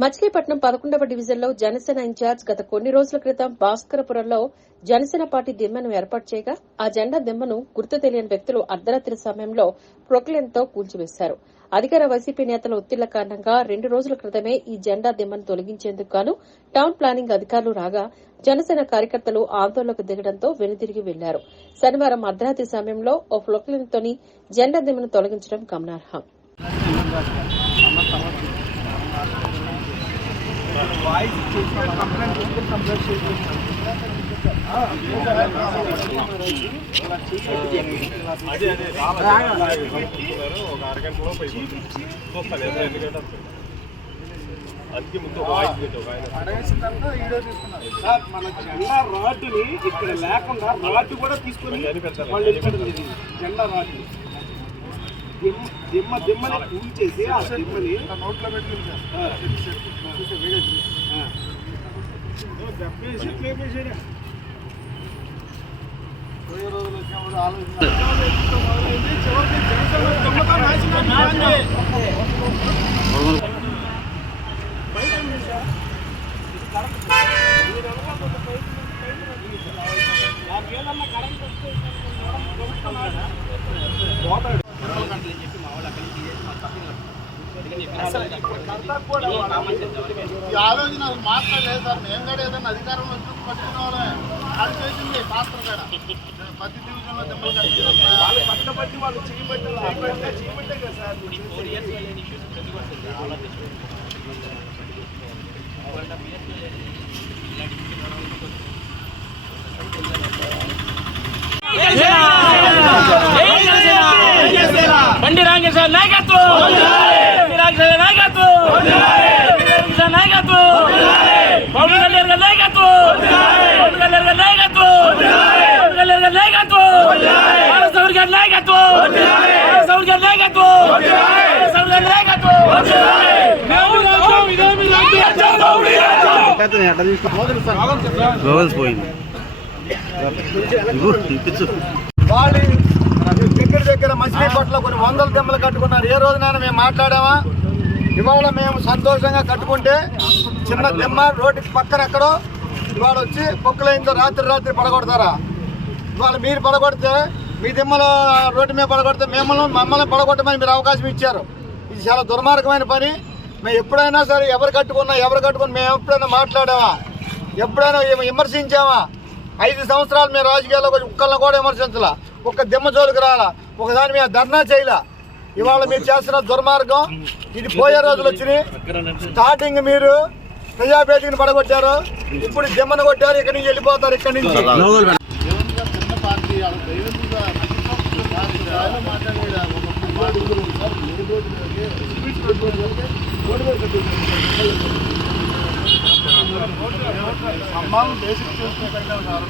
మచిలీపట్నం 11వ డివిజన్లో జనసేన ఇన్ఛార్జ్ గత కొన్ని రోజుల క్రితం భాస్కరపురంలో జనసేన పార్టీ దిమ్మను ఏర్పాటు చేయగా ఆ జెండా దిమ్మను గుర్తు తెలియని వ్యక్తులు అర్ధరాత్రి సమయంలో ప్రొక్లైన్తో కూల్చివేశారు. అధికార వైసీపీ నేతల ఒత్తిళ్ల కారణంగా 2 రోజుల క్రితమే ఈ జెండా దిమ్మను తొలగించేందుకు గాను టౌన్ ప్లానింగ్ అధికారులు రాగా జనసేన కార్యకర్తలు ఆందోళనకు దిగడంతో వెనుదిరిగి వెళ్లారు. శనివారం అర్ధరాత్రి సమయంలో ఓ ప్రొక్లైన్తోని జెండా దిమ్మను తొలగించడం గమనార్హం. మన జెండా రాడ్డుని ఇక్కడ లేకుండా రాడ్డు కూడా తీసుకొని జెండా రాడ్డు దిమ్మని కూల్చేసి ఆ దిమ్మని నోట్లో పెట్టి పోయే రోజులు వచ్చినప్పుడు ఆలోచన చివరికి ఈ ఆలోచన మాట్లాడలేదు సార్. మేము కూడా ఏదైనా అధికారంలో పట్టుకున్న వాళ్ళే అది చేసింది పాత్ర కూడా ప్రతి డివిజన్లో దెబ్బలు కట్టింది. వాళ్ళు పట్టబట్టి వాళ్ళు చేయబట్టే కదా సార్. బండి రాంగేశ్వర నాయకత్వం, నాయకత్వం, నాయకత్వం, పవన్ కళ్యాణ్ గారి నాయకత్వం, పవన్ కళ్యాణ్ గారి నాయకత్వం, పవన్ కళ్యాణ్ గారి నాయకత్వం, సౌర్ గారి నాయకత్వం, సౌర్ గారి నాయకత్వం, సౌర్ గారి నాయకత్వం. వాళ్ళు దగ్గర మచిలీపట్నంలో కొన్ని వందల దెమ్మలు కట్టుకున్నారు. ఏ రోజునైనా మేము మాట్లాడామా? ఇవాళ మేము సంతోషంగా కట్టుకుంటే చిన్న దెమ్మ రోడ్డుకి పక్కన ఎక్కడో ఇవాళ వచ్చి పొక్కులైందో రాత్రి పడగొడతారా? ఇవాళ మీరు పడగొడితే మీ దెమ్మలు రోడ్డు మీద పడగొడితే మమ్మల్ని పడగొట్టమని మీరు అవకాశం ఇచ్చారు. ఇది చాలా దుర్మార్గమైన పని. మేము ఎప్పుడైనా సరే ఎవరు కట్టుకుని మేము ఎప్పుడైనా మాట్లాడామా? ఎప్పుడైనా విమర్శించామా? 5 సంవత్సరాలు మేము రాజకీయాల్లో ఒక్కళ్ళని కూడా విమర్శించాలా, ఒక్క దెమ్మ జోలికి రాలా, ఒకదాని మీద ధర్నా చేయలా. ఇవాళ మీరు చేస్తున్న దుర్మార్గం ఇది. పోయే రోజులు వచ్చినాయి. స్టార్టింగ్ మీరు ప్రజాపేటని పడగొట్టారు, ఇప్పుడు దెమ్మను కొట్టారు. ఇక్కడి నుంచి వెళ్ళిపోతారు. ఇక్కడి నుంచి అమ్మాయిలు బేసిక్ చూసుకుంటారు సార్.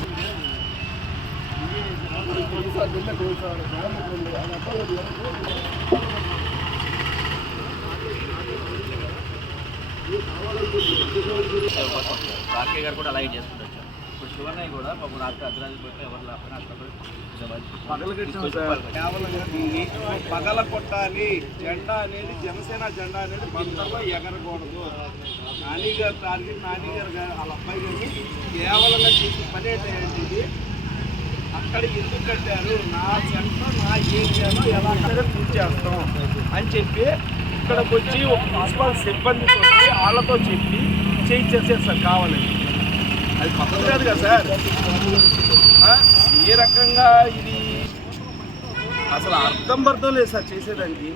రాకే గారు కూడా అలాగే చేసుకుంటారు. ఇప్పుడు శివన్నయ్య కూడా పాపం రాత్రి అర్ధరాత్రి పోతే ఎవరు లేకపోయినా పగల కొట్టాలి. జెండా అనేది జనసేన జెండా అనేది బందర్లో ఎగరకూడదు. నానిగారు టార్గెట్ నానిగారు వాళ్ళ అబ్బాయి గారిని కేవలంగా చేసి పని ఏంటి? అక్కడ ఎందుకు కట్టారు? నా సెంటర్ నా ఏరియాలో ఎలా పూర్తి చేస్తాం అని చెప్పి ఇక్కడికి వచ్చి ఒక మున్సిపల్ సిబ్బంది వాళ్ళతో చెప్పి చేయించేసారు సార్. కావాలని అది పద్ధతి కాదు కదా సార్. ఏ రకంగా ఇది అసలు అర్థం లేదు సార్ చేసేదానికి.